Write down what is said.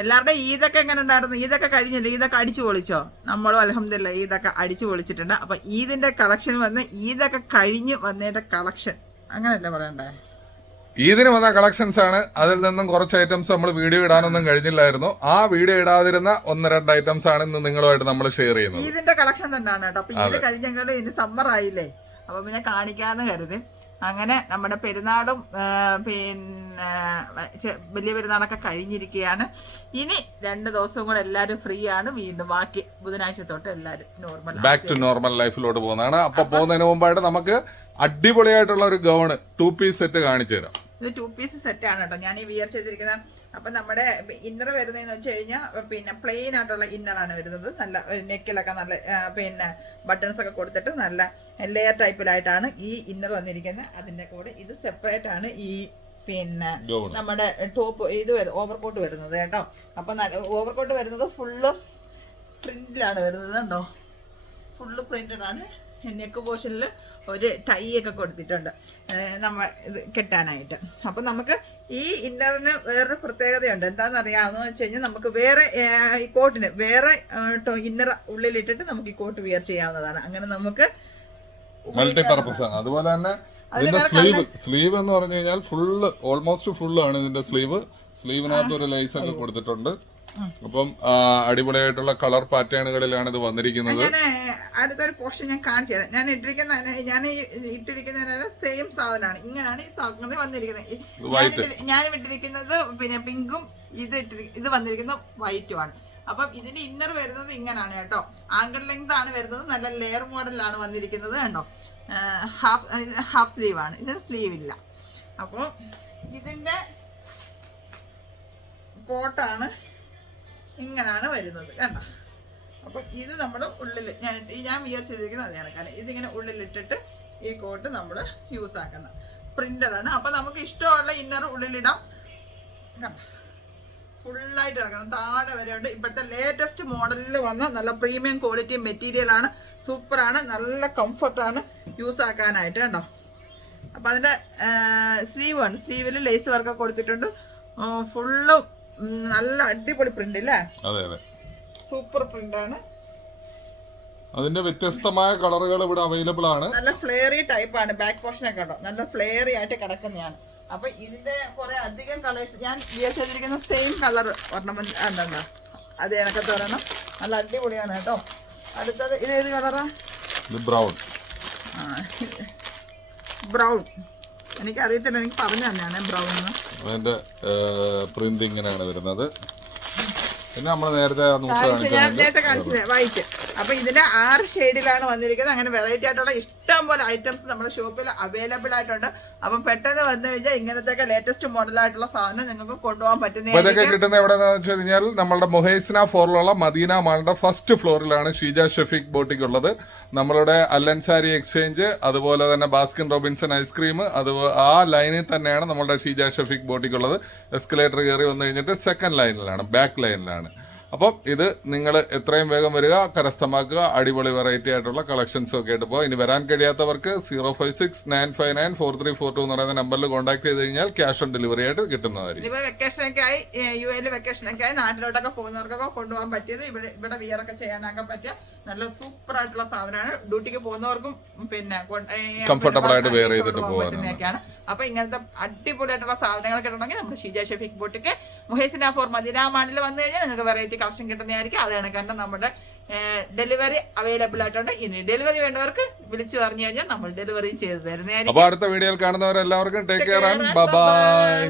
എല്ലാവരുടെ ഈദൊക്കെ എങ്ങനെ ഉണ്ടായിരുന്നു? ഈദൊക്കെ കഴിഞ്ഞില്ല, ഈദൊക്കെ അടിച്ചു പൊളിച്ചോ? നമ്മളും അൽഹംദുലില്ലാ ഈദൊക്കെ അടിച്ചു പൊളിച്ചിട്ടുണ്ട്. അപ്പൊ ഈദിന്റെ കളക്ഷൻ വന്ന് ഈദൊക്കെ കഴിഞ്ഞ് വന്നതിന്റെ കളക്ഷൻ അങ്ങനെയല്ലേ പറയണ്ടേ? ഈദിന് വന്ന കളക്ഷൻസ് ആണ്. അതിൽ നിന്നും കുറച്ച് ഐറ്റംസ് നമ്മൾ വീഡിയോ ഇടാനൊന്നും കഴിഞ്ഞില്ലായിരുന്നു. ആ വീഡിയോ ഇടാതിരുന്ന 1-2 ഐറ്റംസ് ആണ് ഇന്ന് നിങ്ങളുമായിട്ട് നമ്മൾ ഷെയർ ചെയ്യുന്നത്. ഈദിന്റെ കളക്ഷൻ തന്നെയാണ് കേട്ടോ. അപ്പൊ ഈദ് കഴിഞ്ഞെങ്കിലും ഇനി സമ്മർ ആയില്ലേ, അപ്പൊ പിന്നെ കാണിക്കാന്ന് കരുതി അങ്ങനെ നമ്മുടെ പെരുന്നാളും പിന്നെ വലിയ പെരുന്നാളൊക്കെ കഴിഞ്ഞിരിക്കുകയാണ്. ഇനി 2 ദിവസം കൂടെ എല്ലാവരും ഫ്രീ ആണ്. വീണ്ടും ബാക്കി ബുധനാഴ്ച തൊട്ട് എല്ലാവരും നോർമൽ ബാക്ക് ടു നോർമൽ ലൈഫിലോട്ട് പോകുന്നതാണ്. അപ്പൊ പോകുന്നതിന് മുമ്പായിട്ട് നമുക്ക് അടിപൊളിയായിട്ടുള്ള ഒരു ഗൗണ് 2 പീസ് സെറ്റ് കാണിച്ചു തരാം. ഇത് 2 പീസ് സെറ്റ് ആണ് കേട്ടോ ഞാൻ ഈ വിയർ ചെയ്തിരിക്കുന്നത്. അപ്പൊ നമ്മുടെ ഇന്നർ വരുന്നതെന്ന് വെച്ച് കഴിഞ്ഞാൽ പിന്നെ പ്ലെയിൻ ആയിട്ടുള്ള ഇന്നറാണ് വരുന്നത്. നല്ല നെക്കിലൊക്കെ നല്ല പിന്നെ ബട്ടൺസ് ഒക്കെ കൊടുത്തിട്ട് നല്ല ലെയർ ടൈപ്പിലായിട്ടാണ് ഈ ഇന്നർ വന്നിരിക്കുന്നത്. അതിന്റെ കൂടെ ഇത് സെപ്പറേറ്റ് ആണ് ഈ പിന്നെ നമ്മുടെ ടോപ്പ് ഇത് ഓവർകോട്ട് വരുന്നത് കേട്ടോ. അപ്പൊ ഓവർകോട്ട് വരുന്നത് ഫുള്ള് പ്രിന്റിലാണ് വരുന്നത് കേട്ടോ. ഫുള്ള് പ്രിന്റഡ് ആണ്. നെക്ക് പോർഷനിൽ ഒരു ടൈ ഒക്കെ കൊടുത്തിട്ടുണ്ട് നമ്മൾ ഇത് കെട്ടാനായിട്ട്. അപ്പം നമുക്ക് ഈ ഇന്നറിന് വേറൊരു പ്രത്യേകതയുണ്ട്. എന്താണെന്നറിയാമെന്ന് വെച്ച് കഴിഞ്ഞാൽ നമുക്ക് വേറെ ഈ കോട്ടിന് വേറെ ഇന്നർ ഉള്ളിലിട്ടിട്ട് നമുക്ക് ഈ കോട്ട് വിയർ ചെയ്യാവുന്നതാണ്. അങ്ങനെ നമുക്ക് മൾട്ടിപർപ്പസ് ആണ്. അതുപോലെ തന്നെ ഇതിന്റെ സ്ലീവ് എന്ന് പറഞ്ഞു കഴിഞ്ഞാൽ ഫുള്ള് ഓൾമോസ്റ്റ് ഫുള്ള് ആണ് ഇതിന്റെ സ്ലീവിനകത്ത് ഒരു ലൈസ് ഒക്കെ കൊടുത്തിട്ടുണ്ട്. അപ്പം അടിപൊളിയായിട്ടുള്ള കളർ പാറ്റേണുകളിലാണ് ഇത് വന്നിരിക്കുന്നത്. അടുത്തൊരു പോർഷൻ ഞാൻ കാണിച്ചു തരാം. ഞാൻ ഇട്ടിരിക്കുന്ന സെയിം സാധനമാണ്. ഇങ്ങനെയാണ് ഈ സാധനം വന്നിരിക്കുന്നത്. ഞാൻ ഇട്ടിരിക്കുന്നത് പിന്നെ പിങ്കും ഇത് വന്നിരിക്കുന്നത് വൈറ്റുമാണ്. അപ്പം ഇതിന്റെ ഇന്നർ വരുന്നത് ഇങ്ങനെയാണ് കേട്ടോ. ആംഗിൾ ലെങ്ത് ആണ് വരുന്നത്. നല്ല ലെയർ മോഡലാണ് വന്നിരിക്കുന്നത് കണ്ടോ. ഹാഫ് സ്ലീവ് ആണ്, ഇതിന് സ്ലീവ് ഇല്ല. അപ്പോൾ ഇതിന്റെ കോട്ടാണ് ഇങ്ങനാണ് വരുന്നത് കണ്ടോ. അപ്പൊ ഇത് നമ്മൾ ഉള്ളിൽ ഞാൻ വിയർ ചെയ്തിരിക്കുന്നത് അതാണ്. കാരണം ഇതിങ്ങനെ ഉള്ളിലിട്ടിട്ട് ഈ കോട്ട് നമ്മൾ യൂസ് ആക്കുന്നത് പ്രിന്റഡ് ആണ്. അപ്പൊ നമുക്ക് ഇഷ്ടമുള്ള ഇന്നർ ഉള്ളിലിടാം കണ്ടോ. ഫുള്ളായിട്ട് ഇറങ്ങണം, താഴെ വരെ ഉണ്ട്. ഇപ്പോഴത്തെ ലേറ്റസ്റ്റ് മോഡലിൽ വന്ന നല്ല പ്രീമിയം ക്വാളിറ്റി മെറ്റീരിയൽ ആണ്. സൂപ്പറാണ്, നല്ല കംഫർട്ടാണ് യൂസ് ആക്കാനായിട്ട് കണ്ടോ. അപ്പൊ അതിന്റെ സ്ലീവ് ആണ്. സ്ലീവിൽ ലേസ് വർക്ക് കൊടുത്തിട്ടുണ്ട്. ഫുള്ളും നല്ല അടിപൊളി പ്രിന്റ് അല്ലേ? അതെ അതെ, സൂപ്പർ പ്രിന്റ് ആണ്. അതിന്റെ വ്യത്യസ്തമായ കളറുകൾ ഇവിടെ അവൈലബിൾ ആണ്. നല്ല ഫ്ലെയറി ടൈപ്പ് ആണ്. ബാക്ക് പോർഷൻ ഒക്കെ ഉണ്ടോ, നല്ല ഫ്ലെയറി ആയിട്ട് കിടക്കുന്നതാണ്. അപ്പൊ ഇതിന്റെ കുറെ അധികം കളേഴ്സ് ഞാൻ വിയർ ചെയ്തിരിക്കുന്ന സെയിം കളർ ഓർണമെന്റ് ഉണ്ടോ, അത് കണക്കത്തെ ഒരെണ്ണം നല്ല അടിപൊളിയാണ് കേട്ടോ. അടുത്തത് ഇത് ഏത് കളറാ? ബ്രൗൺ. ബ്രൗൺ എനിക്കറിയത്തില്ല, എനിക്ക് പറഞ്ഞു തന്നെയാണ് ബ്രൗൺ. അതിന്റെ പ്രിന്റ് ഇങ്ങനെയാണ് വരുന്നത്. പിന്നെ നമ്മൾ നേരത്തെ കാണിച്ചില്ലേ വൈറ്റ്. അപ്പൊ ഇതിന്റെ 6 ഷെയ്ഡിലാണ് വന്നിരിക്കുന്നത്. അങ്ങനെ വെറൈറ്റി ആയിട്ടുള്ള ഇഷ്ടം പോലെ ഐറ്റംസ് നമ്മുടെ ഷോപ്പിൽ അവൈലബിൾ ആയിട്ടുണ്ട്. അപ്പം പെട്ടെന്ന് വന്നു കഴിഞ്ഞാൽ ഇങ്ങനത്തെ ലേറ്റസ്റ്റ് മോഡലായിട്ടുള്ള സാധനം നിങ്ങൾക്ക് കൊണ്ടുപോകാൻ പറ്റുന്നതൊക്കെ കിട്ടുന്നത് എവിടെയാണെന്ന് വെച്ച് കഴിഞ്ഞാൽ നമ്മളുടെ മൊഹൈസ്ന 4 മദീന മാളിന്റെ ഫസ്റ്റ് ഫ്ലോറിലാണ് ഷീജ ഷെഫീഖ് ബോട്ടിക് ഉള്ളത്. നമ്മളുടെ അല്ലൻസാരി എക്സ്ചേഞ്ച്, അതുപോലെ തന്നെ ബാസ്കിൻ റോബിൻസൺ ഐസ്ക്രീം, ആ ലൈനിൽ തന്നെയാണ് നമ്മളുടെ ഷീജ ഷെഫീഖ് ബോട്ടിക് ഉള്ളത്. എസ്കലേറ്റർ കയറി വന്നു കഴിഞ്ഞിട്ട് സെക്കൻഡ് ലൈനിലാണ്, ബാക്ക് ലൈനിലാണ്. അപ്പം ഇത് നിങ്ങൾ എത്രയും വേഗം വരിക, കരസ്ഥമാക്കുക. അടിപൊളി വെറൈറ്റി ആയിട്ടുള്ള കളക്ഷൻസ് ഒക്കെ ആയിട്ട് പോകും. ഇനി വരാൻ കഴിയാത്തവർക്ക് 056-959-4342 എന്ന് പറയുന്ന നമ്പറിൽ കോൺടാക്ട് ചെയ്ത് കഴിഞ്ഞാൽ ക്യാഷ് ഓൺ ഡെലിവറി ആയിട്ട് കിട്ടുന്നതായിരിക്കും. ഇപ്പൊ വെക്കേഷനൊക്കെ ആയി, UAE വെക്കേഷനൊക്കെ ആയി നാട്ടിലോട്ടൊക്കെ പോകുന്നവർക്കൊക്കെ കൊണ്ടുപോകാൻ പറ്റിയത്, ഇവിടെ വിയറൊക്കെ ചെയ്യാനൊക്കെ പറ്റിയ നല്ല സൂപ്പർ ആയിട്ടുള്ള സാധനമാണ്. ഡ്യൂട്ടിക്ക് പോകുന്നവർക്കും പിന്നെ കംഫർട്ടബിൾ ആയിട്ട് വെയർ ചെയ്തിട്ട് പറ്റുന്നതൊക്കെയാണ്. അപ്പൊ ഇങ്ങനത്തെ അടിപൊളിയായിട്ടുള്ള സാധനങ്ങൾ കിട്ടണമെങ്കിൽ നമ്മുടെ ഷീജ ഷെഫീഖ് ബോട്ടിക്ക് മുഹൈസിന 4 മദീന മാളിൽ വന്നു കഴിഞ്ഞാൽ നിങ്ങൾക്ക് വെറൈറ്റി കളക്ഷൻ കിട്ടുന്നതായിരിക്കും. അത് കണക്കാണ് നമ്മുടെ ഡെലിവറി അവൈലബിൾ ആയിട്ടുണ്ട്. ഇനി ഡെലിവറി വേണ്ടവർക്ക് വിളിച്ചു പറഞ്ഞു കഴിഞ്ഞാൽ നമ്മൾ ഡെലിവറി ചെയ്ത് തരുന്നതായിരിക്കും. അപ്പോൾ അടുത്ത വീഡിയോയിൽ കാണുന്നവരെല്ലാവർക്കും take care and bye by.